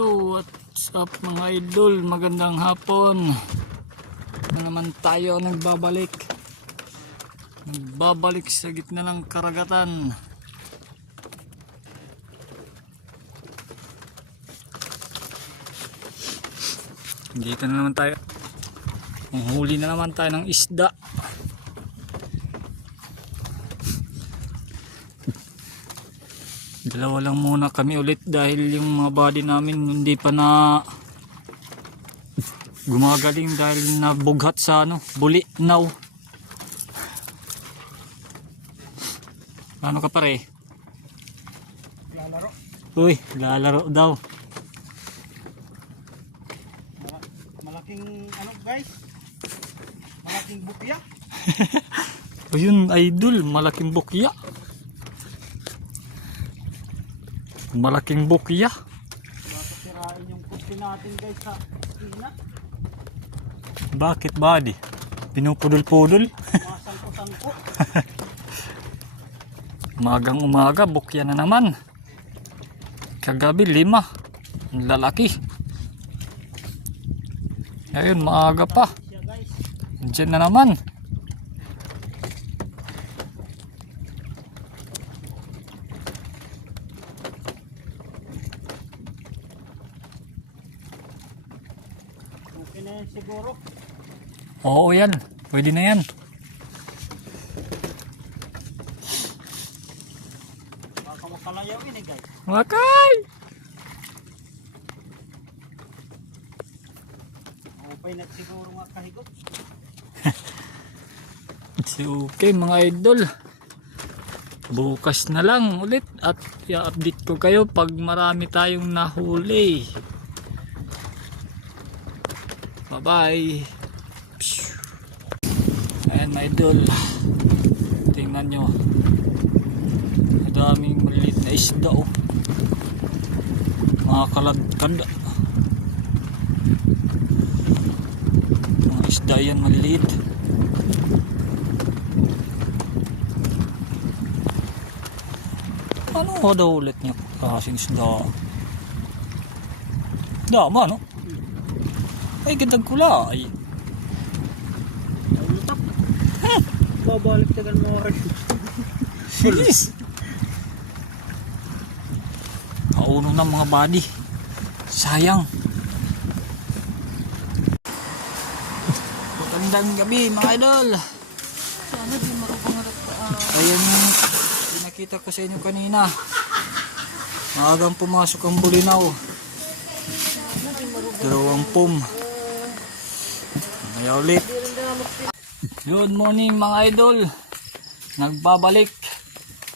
So what's up mga idol, magandang hapon na naman tayo nagbabalik sa gitna ng karagatan. Dito na naman tayo, huli na naman tayo ng isda. Dalawa lang muna kami ulit dahil yung mga body namin hindi pa na gumagaling dahil nabughat sa buli now. Ano ka pare? Lalaro. Uy, lalaro daw. Malaking guys? Malaking bukya. Ayun idol, malaking bukya. Malaking bukya. Bakit sirain yung kusti natin guys sa ina? Bakit buddy? Pinupudol-pudol? Masangko-sangko. Umagang umaga, bukya na naman. Kagabi 5. Ang lalaki. Ayun, maaga pa. Diyan na naman. Okay na yan siguro. Oo yan, pwede na yan. Baka makalayawin guys. Wakay! Okay na siguro nga kahigop. Okay mga idol, bukas na lang ulit at i-update ko kayo pag marami tayong nahuli. Bye bye. Ayan mga idol, tingnan nyo, daming maliit na isda mga kalagkad. Mga isda yan maliliit. Ano daw ulit niya kasing isda? Dama no? Ay gandang kulay. Babalik tagal mo rin. Yes. Kauno ng mga body. Sayang. Magandang gabi mga idol. Sana di marupangarap pa. Ayan yung pinakita ko sa inyo kanina. Maagang pumasok ang bulinaw. 2 pum. Kaya ulit. Good morning mga idol. Nagbabalik.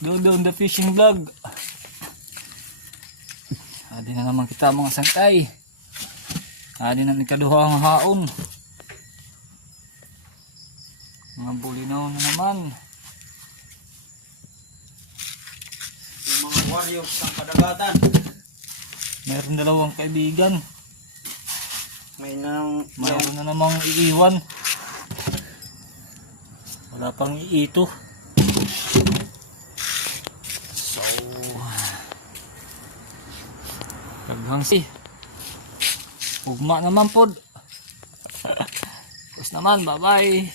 Doon the fishing vlog. Adi na naman kita mga sangkay. Adi na ikaduhang haon. Mga bulinaw na naman. Mga warriors ng kadagatan. Meron 2 kaibigan. Mayroon na namang iiwan. Wala pang iito. So paghangsi ugma naman pod. Tapos naman, bye bye.